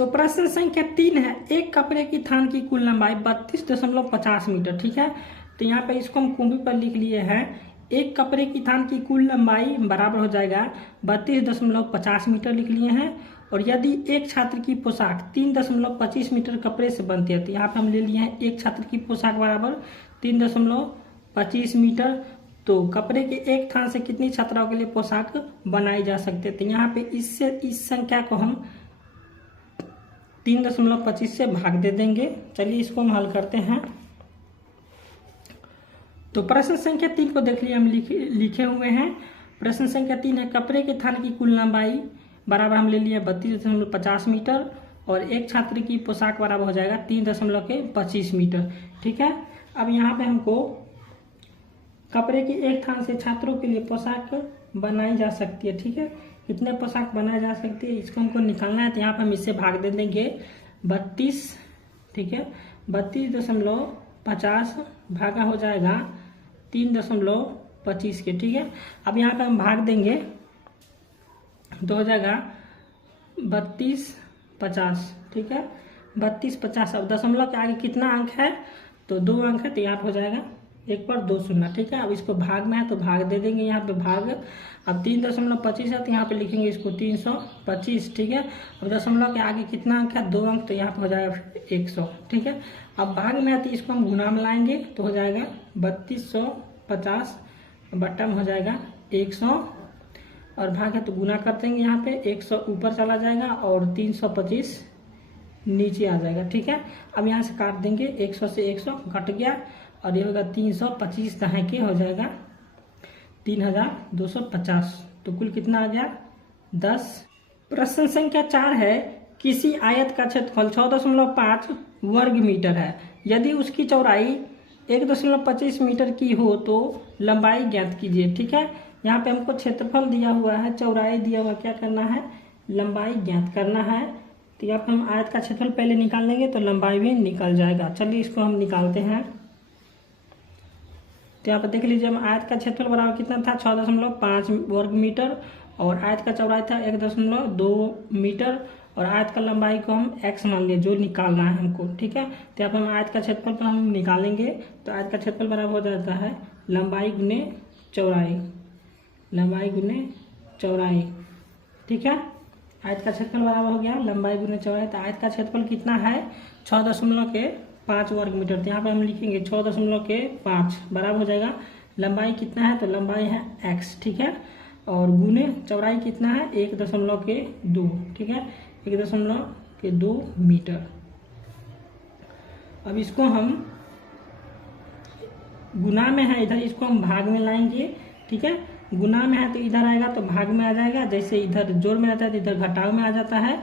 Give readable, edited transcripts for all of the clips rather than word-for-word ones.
तो प्रश्न संख्या 3 है, एक कपड़े की थान की कुल लंबाई 32.50 मीटर। ठीक है, तो यहाँ पे इसको हम कॉपी पर लिख लिए हैं। एक कपड़े की थान की कुल लंबाई बराबर हो जाएगा 32.50 मीटर लिख लिए हैं। और यदि एक छात्र की पोशाक 3.25 मीटर कपड़े से बनती है, तो यहाँ पे हम ले लिए हैं एक छात्र की पोशाक बराबर 3.25 मीटर। तो कपड़े के एक थान से कितनी छात्राओं के लिए पोशाक बनाई जा सकती है, तो यहाँ पे इससे इस संख्या को हम 3.25 से भाग दे देंगे। चलिए इसको हम हल करते हैं। तो प्रश्न संख्या 3 को देख लिए हम लिखे हुए हैं। प्रश्न संख्या 3 है, कपड़े के थान की कुल लंबाई बराबर हम ले लिए 32.50 मीटर और एक छात्र की पोशाक बराबर हो जाएगा 3.25 मीटर। ठीक है, अब यहाँ पे हमको कपड़े के एक थान से छात्रों के लिए पोशाक बनाई जा सकती है। ठीक है, कितने पोशाक बनाई जा सकती है इसको हमको निकालना है। तो यहाँ पे हम इससे भाग दे देंगे 32। ठीक है, 32.50 भागा हो जाएगा 3.25 के। ठीक है, अब यहाँ पे हम भाग देंगे तो हो जाएगा 32.50। ठीक है, 32.50। अब दशमलव के आगे कितना अंक है, तो 2 अंक है, तो यहाँ पे हो जाएगा 1 पर 2 शून्य। ठीक है, अब इसको भाग में है तो भाग दे देंगे यहाँ पे भाग। अब 3.25 है तो यहाँ पे लिखेंगे इसको 325। ठीक है, अब दशमलव के आगे कितना अंक है, 2 अंक, तो यहाँ पे हो जाएगा 100। ठीक है, अब भाग में है तो इसको हम गुना में लाएंगे तो हो जाएगा 3250 बट्टा में हो जाएगा 100 और भाग है तो गुना कर देंगे। यहाँ पे 100 ऊपर चला जाएगा और 325 नीचे आ जाएगा। ठीक है, अब यहाँ से काट देंगे 100 से 100 घट गया और ये होगा 325 दहाई के हो जाएगा 3250। तो कुल कितना आ गया 10। प्रश्न संख्या 4 है, किसी आयत का क्षेत्रफल 6.5 वर्ग मीटर है। यदि उसकी चौड़ाई 1.25 मीटर की हो तो लंबाई ज्ञात कीजिए। ठीक है, यहाँ पे हमको क्षेत्रफल दिया हुआ है, चौड़ाई दिया हुआ, क्या करना है, लंबाई ज्ञात करना है। तो यहाँ पे हम आयत का क्षेत्रफल पहले निकाल लेंगे तो लंबाई भी निकल जाएगा। चलिए इसको हम निकालते हैं। तो यहाँ पर देख लीजिए, हम आयत का क्षेत्रफल बराबर कितना था 6.5 वर्ग मीटर और आयत का चौड़ाई था 1.2 मीटर और आयत का लंबाई को हम x मान लिए जो निकालना है हमको। ठीक है, तो यहाँ पर हम आयत का क्षेत्रफल पर हम निकालेंगे तो आयत का क्षेत्रफल बराबर हो जाता है लंबाई गुने चौड़ाई, लंबाई गुने चौड़ाई। ठीक है, आयत का क्षेत्रफल बराबर हो गया लंबाई गुने चौड़ाई। तो आयत का क्षेत्रफल कितना है 6.5 वर्ग मीटर। तो यहाँ पे हम लिखेंगे 6.5 बराबर हो जाएगा लंबाई कितना है, तो लंबाई है x। ठीक है, और गुने चौड़ाई कितना है 1.2। ठीक है, 1.2 मीटर। अब इसको हम गुना में है इधर, इसको हम भाग में लाएंगे। ठीक है, गुना में है तो इधर आएगा तो भाग में आ जाएगा, जैसे इधर जोड़ में रहता है तो इधर घटाव में आ जाता है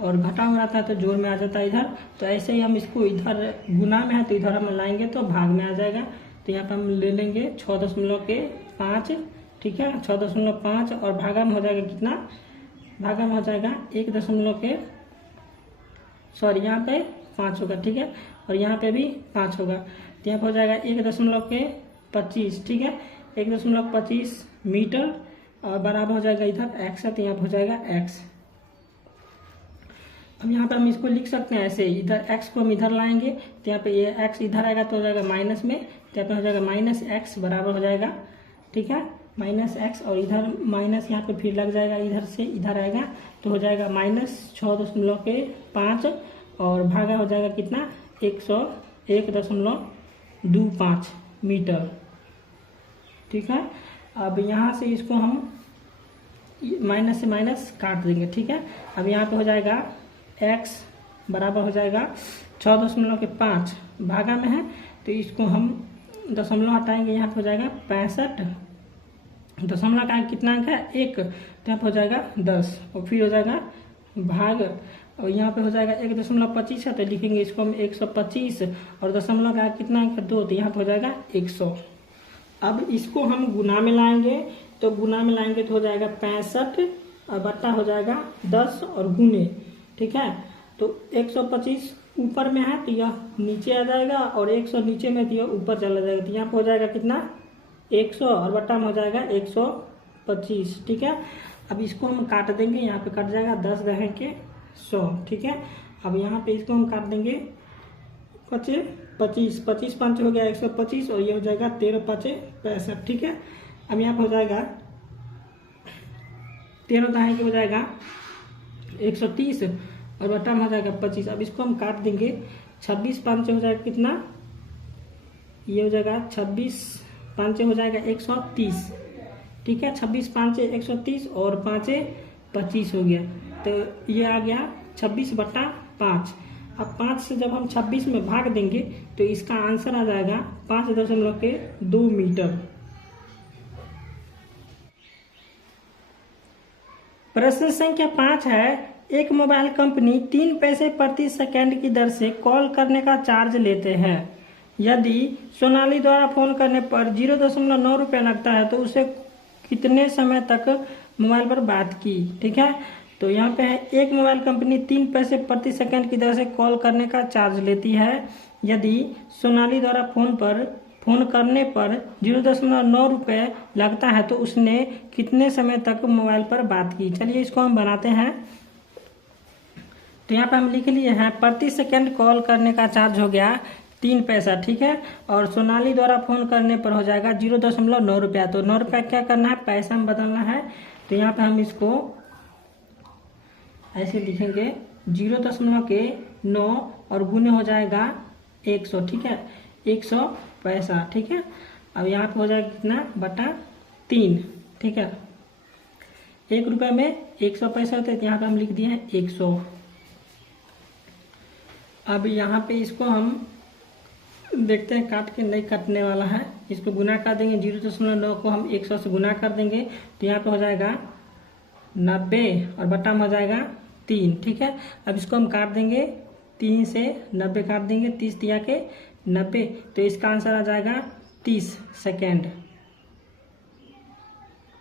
और घटाव में रहता है तो जोड़ में आ जाता है इधर। तो ऐसे ही हम इसको इधर गुना में है तो इधर हम लाएंगे तो भाग में आ जाएगा। तो यहाँ पे हम ले लेंगे 6.5। ठीक है, 6.5 और भागा में हो जाएगा कितना, भागा में हो जाएगा यहाँ पे 5 होगा। ठीक है, और यहाँ पे भी 5 होगा तो यहाँ पे हो जाएगा 1.25। ठीक है, 1.25 मीटर और बराबर हो जाएगा इधर x है तो यहाँ पे हो जाएगा x। अब यहाँ पे हम इसको लिख सकते हैं ऐसे, इधर x को हम इधर लाएंगे तो यहाँ पे ये x इधर आएगा तो हो जाएगा माइनस में, तो यहाँ पे हो जाएगा -x बराबर हो जाएगा। ठीक है, -x और इधर माइनस यहाँ पे फिर लग जाएगा, इधर से इधर आएगा तो हो जाएगा -6.5 और भागा हो जाएगा कितना 101.25 मीटर। ठीक है, अब यहाँ से इसको हम माइनस से माइनस काट देंगे। ठीक है, अब यहाँ पे हो जाएगा x बराबर हो जाएगा 6.5 भागा में है तो इसको हम दशमलव हटाएंगे, यहाँ पे हो जाएगा 65। दशमलव का कितना अंक है 1, तो यहाँ पे हो जाएगा 10 और फिर हो जाएगा भाग और यहाँ पे हो जाएगा 1.25 है तो लिखेंगे इसको हम 125 और दशमलव का कितना अंक है 2, तो यहाँ पे हो जाएगा 100। अब इसको हम गुना में लाएंगे तो गुना में लाएंगे तो हो जाएगा 65 और बट्टा हो जाएगा 10 और गुने। ठीक है, तो 125 ऊपर में है तो यह नीचे आ जाएगा और 100 नीचे में तो यह ऊपर चला जाएगा, तो यहाँ पे हो जाएगा कितना 100 और बट्टा में हो जाएगा 125। ठीक है, अब इसको हम काट देंगे, यहाँ पे कट जाएगा 10 दहे के 100, ठीक है। अब यहाँ पे इसको हम काट देंगे 25, 25 5 हो गया 125 और ये हो जाएगा 13 5 65, ठीक है। अब यहाँ पे हो जाएगा 13 दहाई के हो जाएगा 130 और बटा में हो जाएगा 25। अब इसको हम काट देंगे 26 5 हो जाएगा कितना, ये हो जाएगा 26 5 हो जाएगा 130, ठीक है। 26 5 130 और 5 25 हो गया, तो ये आ गया 26/5। अब 5 से जब हम 26 में भाग देंगे तो इसका आंसर आ जाएगा 5.2 मीटर। प्रश्न संख्या 5 है, एक मोबाइल कंपनी 3 पैसे प्रति सेकंड की दर से कॉल करने का चार्ज लेते हैं। यदि सोनाली द्वारा फोन करने पर 0.9 रुपये लगता है तो उसे कितने समय तक मोबाइल पर बात की, ठीक है। तो यहाँ पे है, एक मोबाइल कंपनी 3 पैसे प्रति सेकंड की दर से कॉल करने का चार्ज लेती है। यदि सोनाली द्वारा फोन करने पर 0.9 रुपये लगता है तो उसने कितने समय तक मोबाइल पर बात की। चलिए इसको हम बनाते हैं। तो यहाँ पे हम लिख लिए हैं, प्रति सेकंड कॉल करने का चार्ज हो गया 3 पैसा, ठीक है। और सोनाली द्वारा फोन करने पर हो जाएगा 0.9 रुपया। तो 9 रुपया क्या करना है, पैसा में बदलना है। तो यहाँ पे हम इसको ऐसे लिखेंगे 0.9 और गुने हो जाएगा 100, ठीक है, 100 पैसा, ठीक है। अब यहाँ पे हो जाएगा कितना, बटा 3, ठीक है। 1 रुपये में 100 पैसा होते हैं, तो यहाँ पे हम लिख दिए हैं 100। अब यहाँ पे इसको हम देखते हैं, काट के नहीं कटने वाला है, इसको गुना कर देंगे। 0.9 को हम 100 से गुना कर देंगे तो यहाँ पे हो जाएगा 90 और बटा में हो जाएगा 3, ठीक है। अब इसको हम काट देंगे, 3 से 90 काट देंगे, 30 दिया के 90, तो इसका आंसर आ जाएगा 30 सेकेंड,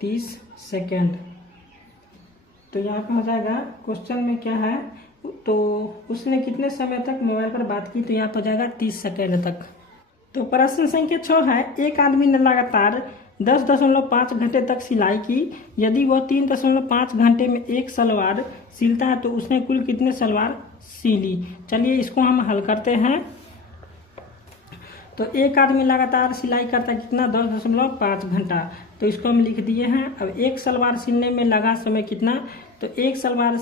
30 सेकेंड। तो यहाँ पे हो जाएगा, क्वेश्चन में क्या है, तो उसने कितने समय तक मोबाइल पर बात की, तो यहाँ पर जाएगा 30 सेकेंड तक। तो प्रश्न संख्या 6 है, एक आदमी ने लगातार 10.5 घंटे तक सिलाई की। यदि वह 3.5 घंटे में एक सलवार सिलता है तो उसने कुल कितने सलवार सिली। चलिए इसको हम हल करते हैं। तो एक आदमी लगातार सिलाई करता है कितना, 10.5 घंटा, तो इसको हम लिख दिए हैं। अब एक सलवार सिलने में लगा समय कितना, तो एक सलवार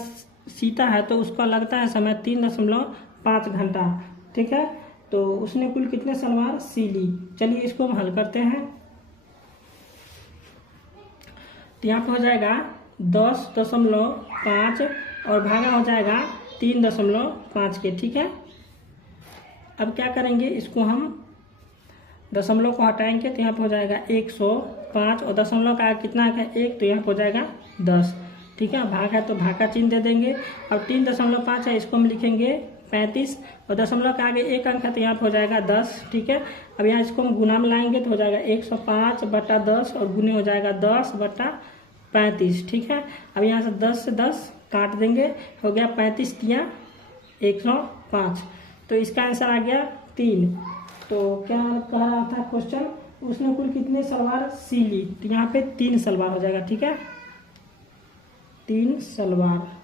सीता है तो उसका लगता है समय 3.5 घंटा, ठीक है। तो उसने कुल कितने सलवार सिली। चलिए इसको हम हल करते हैं। तो यहाँ पर हो जाएगा 10.5 और भागा हो जाएगा 3.5 के, ठीक है। अब क्या करेंगे, इसको हम दशमलव को हटाएंगे तो यहाँ पर हो जाएगा 105 और दशमलव का कितना है 1, तो यहाँ पर हो जाएगा 10, ठीक है। भाग है तो भाग का चिन्ह दे देंगे। अब 3.5 है, इसको हम लिखेंगे 35 और दशमलव के आगे 1 अंक है तो यहाँ पर हो जाएगा 10, ठीक है। अब यहाँ इसको हम गुना में लाएंगे तो हो जाएगा 105/10 और गुने हो जाएगा 10/35, ठीक है। अब यहाँ से 10 से 10 काट देंगे, हो गया 35 तिया 105, तो इसका आंसर आ गया 3। तो क्या कह रहा था क्वेश्चन, उसने कुल कितने सलवार सिली, तो यहाँ पे 3 सलवार हो जाएगा, ठीक है, 3 सलवार।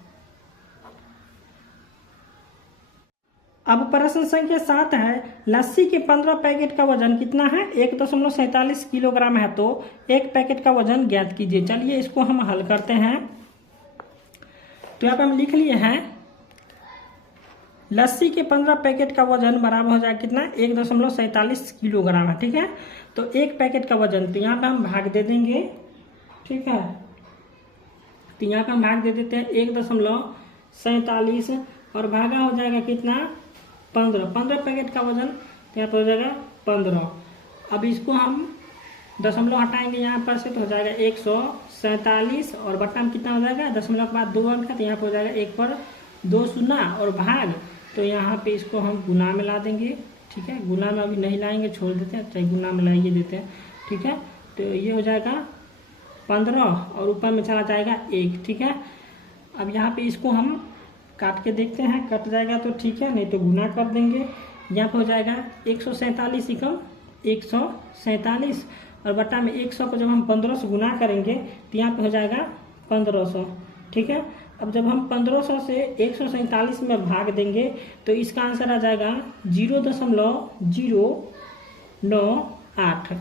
अब प्रश्न संख्या 7 है, लस्सी के 15 पैकेट का वजन कितना है, 1.47 किलोग्राम है, तो एक पैकेट का वजन ज्ञात कीजिए। चलिए इसको हम हल करते हैं। तो यहाँ पे हम लिख लिए हैं, लस्सी के 15 पैकेट का वजन बराबर हो जाएगा कितना, 1.47 किलोग्राम है, ठीक है। तो एक पैकेट का वजन, तो यहाँ पे हम भाग दे देंगे, ठीक है। तो यहाँ पे हम भाग दे देते हैं 1.47 और भागा हो जाएगा कितना, 15 पैकेट का वजन, तो यहाँ पर हो जाएगा 15। अब इसको हम दशमलव हटाएंगे यहाँ पर से, तो हो जाएगा 147 और बट्टा में कितना हो जाएगा, दशमलव के बाद 2 अंक है तो यहाँ पर हो जाएगा 1 पर 2 शून्य और भाग, तो यहाँ पे इसको हम गुना में ला देंगे, ठीक है। गुना में अभी नहीं लाएंगे, छोड़ देते हैं, चाहे गुना में लाइए देते हैं, ठीक है। तो ये हो जाएगा 15 और ऊपर में चला जाएगा 1, ठीक है। अब यहाँ पे इसको हम काट के देखते हैं, कट जाएगा तो ठीक है, नहीं तो गुना कर देंगे। यहाँ पे हो जाएगा 147 एकम 147 और बट्टा में 100 को जब हम 1500 गुना करेंगे तो यहाँ पे हो जाएगा 1500, ठीक है। अब जब हम 1500 से 147 में भाग देंगे तो इसका आंसर आ जाएगा 0.098।